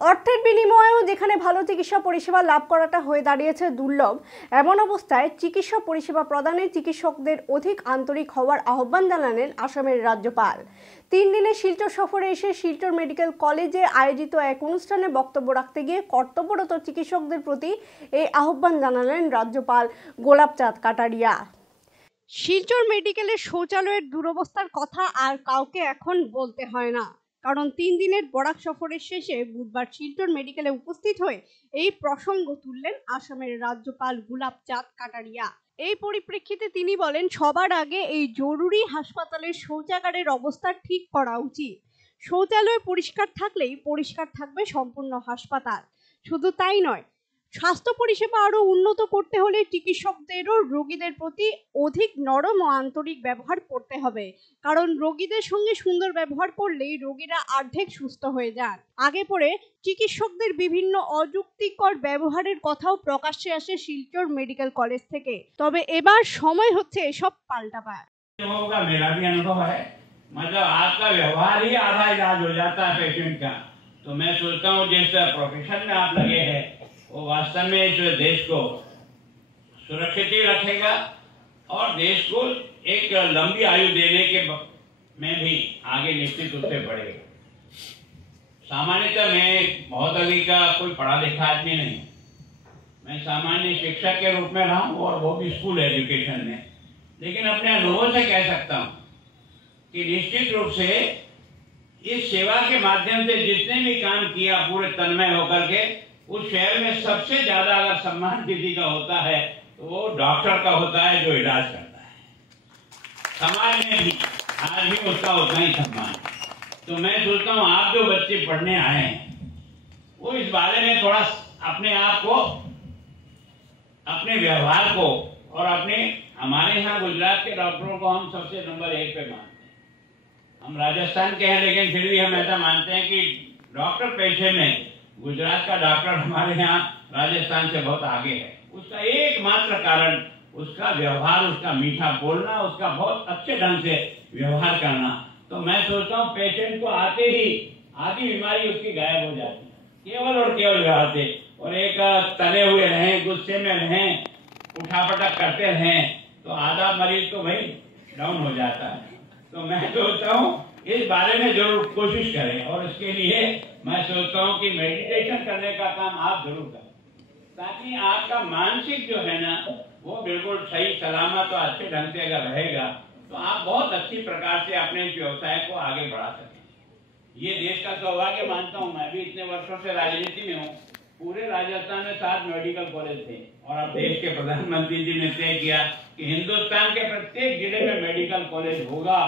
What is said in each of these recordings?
অর্থের বিনিময়েও যেখানে ভালো চিকিৎসা পরিষেবা লাভ করাটা হয়ে দাঁড়িয়েছে দুর্লভ, এমন অবস্থায় চিকিৎসা পরিষেবা প্রদানে চিকিৎসকদের অধিক আন্তরিক হওয়ার আহ্বান জানালেন আসামের রাজ্যপাল। 3 দিনের শিলচর সফরে এসে শিলচর মেডিকেল কলেজে আয়োজিত এক অনুষ্ঠানে বক্তব্য রাখতে গিয়ে কর্তব্যরত চিকিৎসকদের প্রতি এই আহ্বান জানালেন রাজ্যপাল গোলাপচাঁদ কাটারিয়া। শিলচর মেডিকেলের শৌচালয়ের দুরবস্থার কথা আর কাউকে এখন বলতে হয় না, কারণ 3 দিনের বরাক সফরের শেষে বুধবার শিলচর মেডিকেলে উপস্থিত হয়ে এই প্রসঙ্গ তুললেন আসামের রাজ্যপাল গোলাপচাঁদ কাটারিয়া। এই পরিপ্রেক্ষিতে তিনি বলেন, সবার আগে এই জরুরি হাসপাতালের শৌচাগারের অবস্থা ঠিক করা উচিত। শৌচালয় পরিষ্কার থাকলেই পরিষ্কার থাকবে সম্পূর্ণ হাসপাতাল। শুধু তাই নয়, স্বাস্থ্য পরিষেবা আরো উন্নত করতে হলে চিকিৎসকদেরও রোগীদের প্রতি অধিক নরম ও আন্তরিক ব্যবহার করতে হবে, কারণ রোগীদের সঙ্গে সুন্দর ব্যবহার করলেই রোগীরা অর্ধেক সুস্থ হয়ে যান। আগে পরে চিকিৎসকদের বিভিন্ন অযুক্তিকর ব্যবহারের কথাও প্রকাশ্যে আসে শিলচর মেডিকেল কলেজ থেকে। তবে এবার সময় হচ্ছে এসব পাল্টাবার। मेरा भी अनुभव है, मतलब आपका व्यवहार ही आधा इलाज हो जाता है पेशेंट का। तो मैं सोचता हूँ जिस प्रोफेशन में आप लगे हैं वो वास्तव में इस देश को सुरक्षित ही रखेगा और देश को एक लंबी आयु देने के में भी आगे निश्चित रूप से बढ़ेगा। सामान्यतः मैं बहुत अधिक का कोई पढ़ा लिखा आदमी नहीं, मैं सामान्य शिक्षक के रूप में रहा हूँ और वो भी स्कूल एजुकेशन में, लेकिन अपने अनुभव से कह सकता हूँ कि निश्चित रूप से इस सेवा के माध्यम से जिसने भी काम किया पूरे तन्मय होकर के, उस शहर में सबसे ज्यादा अगर सम्मान किसी का होता है तो वो डॉक्टर का होता है जो इलाज करता है। समाज में भी आज भी उसका उतना ही सम्मान है। तो मैं सोचता हूँ आप जो बच्चे पढ़ने आए हैं वो इस बारे में थोड़ा अपने आप को, अपने व्यवहार को और अपने, हमारे यहाँ गुजरात के डॉक्टरों को हम सबसे नंबर 1 पे मानते हैं। हम राजस्थान के हैं लेकिन फिर भी हम ऐसा मानते हैं कि डॉक्टर पेशे में गुजरात का डॉक्टर हमारे यहाँ राजस्थान से बहुत आगे है। उसका एकमात्र कारण उसका व्यवहार, उसका मीठा बोलना, उसका बहुत अच्छे ढंग से व्यवहार करना। तो मैं सोचता हूँ पेशेंट को आते ही आधी बीमारी उसकी गायब हो जाती है केवल और केवल व्यवहार से। और एक तने हुए रहें, गुस्से में रहें, उठापटक करते रहें तो आधा मरीज तो भाई डाउन हो जाता है। तो मैं सोचता हूँ इस बारे में जरूर कोशिश करें और इसके लिए मैं सोचता हूँ कि मेडिटेशन करने का काम आप जरूर करें, ताकि आपका मानसिक जो है ना वो बिल्कुल सही सलामत और अच्छे ढंग से अगर रहेगा तो आप बहुत अच्छी प्रकार से अपने व्यवसाय को आगे बढ़ा सकें। ये देश का सौभाग्य मानता हूँ। मैं भी इतने वर्षों से राजनीति में हूँ। पूरे राजस्थान में 7 मेडिकल कॉलेज थे और अब देश के प्रधानमंत्री जी ने तय किया कि हिंदुस्तान के प्रत्येक जिले में मेडिकल कॉलेज होगा।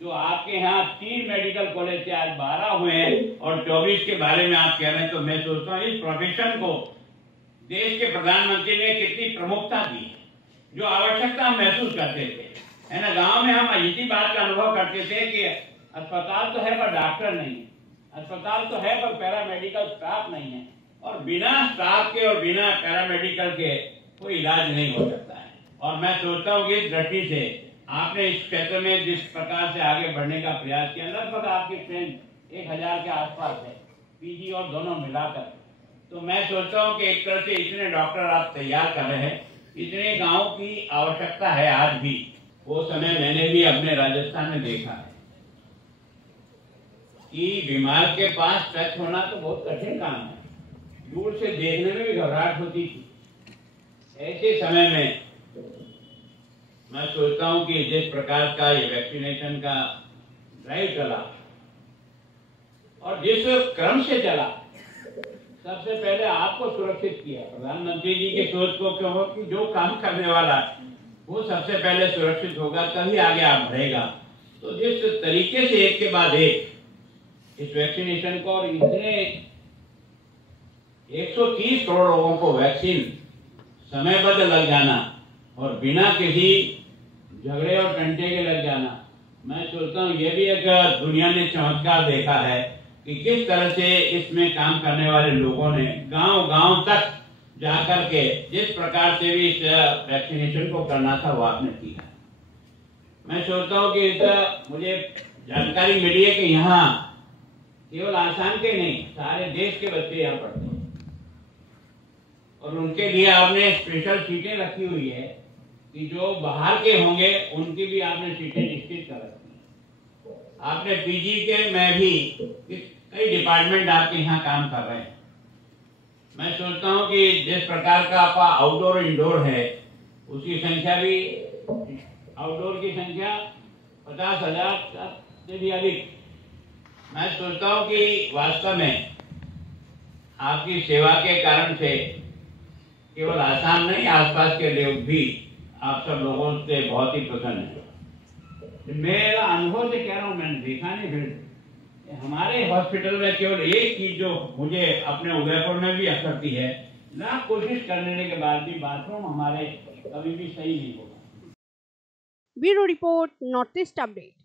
जो आपके यहाँ 3 मेडिकल कॉलेज से आज 12 हुए हैं और 24 के बारे में आप कह रहे हैं। तो मैं सोचता हूँ इस प्रोफेशन को देश के प्रधानमंत्री ने कितनी प्रमुखता दी है, जो आवश्यकता हम महसूस करते थे, है ना। गांव में हम इसी बात का अनुभव करते थे कि अस्पताल तो है पर डॉक्टर नहीं है, अस्पताल तो है पर पैरामेडिकल स्टाफ नहीं है, और बिना स्टाफ के और बिना पैरामेडिकल के कोई इलाज नहीं हो सकता है। और मैं सोचता हूँ कि इस दृष्टि से आपने इस क्षेत्र में जिस प्रकार से आगे बढ़ने का प्रयास किया, लगभग आपकी ट्रेन 1000 के आसपास है, पीजी और दोनों मिलाकर। तो मैं सोचता हूँ कि एक तरह से इतने डॉक्टर आप तैयार कर रहे हैं, इतने गांव की आवश्यकता है आज भी। वो समय मैंने भी अपने राजस्थान में देखा है कि बीमार के पास टच होना तो बहुत कठिन काम है, दूर से देखने में भी घबराहट होती थी। ऐसे समय में मैं सोचता हूं कि जिस प्रकार का ये वैक्सीनेशन का ड्राइव चला और जिस क्रम से चला, सबसे पहले आपको सुरक्षित किया। प्रधानमंत्री जी की सोच को क्यों हो कि जो काम करने वाला वो सबसे पहले सुरक्षित होगा, तभी आगे आप बढ़ेगा। तो जिस तरीके से एक के बाद एक इस वैक्सीनेशन को और इतने 130 करोड़ लोगों को वैक्सीन समयबद्ध लग जाना और बिना किसी झगड़े और टंटे के लग जाना, मैं सोचता हूँ ये भी एक दुनिया ने चमत्कार देखा है कि किस तरह से इसमें काम करने वाले लोगों ने गांव-गांव तक जाकर के जिस प्रकार से भी इस वैक्सीनेशन को करना था वो आपने किया। मैं सोचता हूँ कि मुझे जानकारी मिली है कि यहाँ केवल आसाम के नहीं, सारे देश के बच्चे यहाँ पढ़ते हैं और उनके लिए आपने स्पेशल सीटें रखी हुई है कि जो बाहर के होंगे उनकी भी आपने सीटें निश्चित कर रखी है। आपने पीजी के में भी कई डिपार्टमेंट आपके यहाँ काम कर रहे हैं। मैं सोचता हूँ कि जिस प्रकार का आपका आउटडोर इंडोर है, उसकी संख्या भी, आउटडोर की संख्या 50,000 से भी अधिक। मैं सोचता हूँ कि वास्तव में आपकी सेवा के कारण से केवल आसाम नहीं, आसपास के लोग भी आप सब लोगों से बहुत ही प्रसन्न है। मेरा अनुभव से कह रहा हूँ, मैंने देखा नहीं, फिर हमारे हॉस्पिटल में केवल एक चीज जो मुझे अपने उदयपुर में भी असरती है, लाख कोशिश करने के बाद भी बाथरूम हमारे कभी भी सही नहीं होगा। Bureau report, north east update.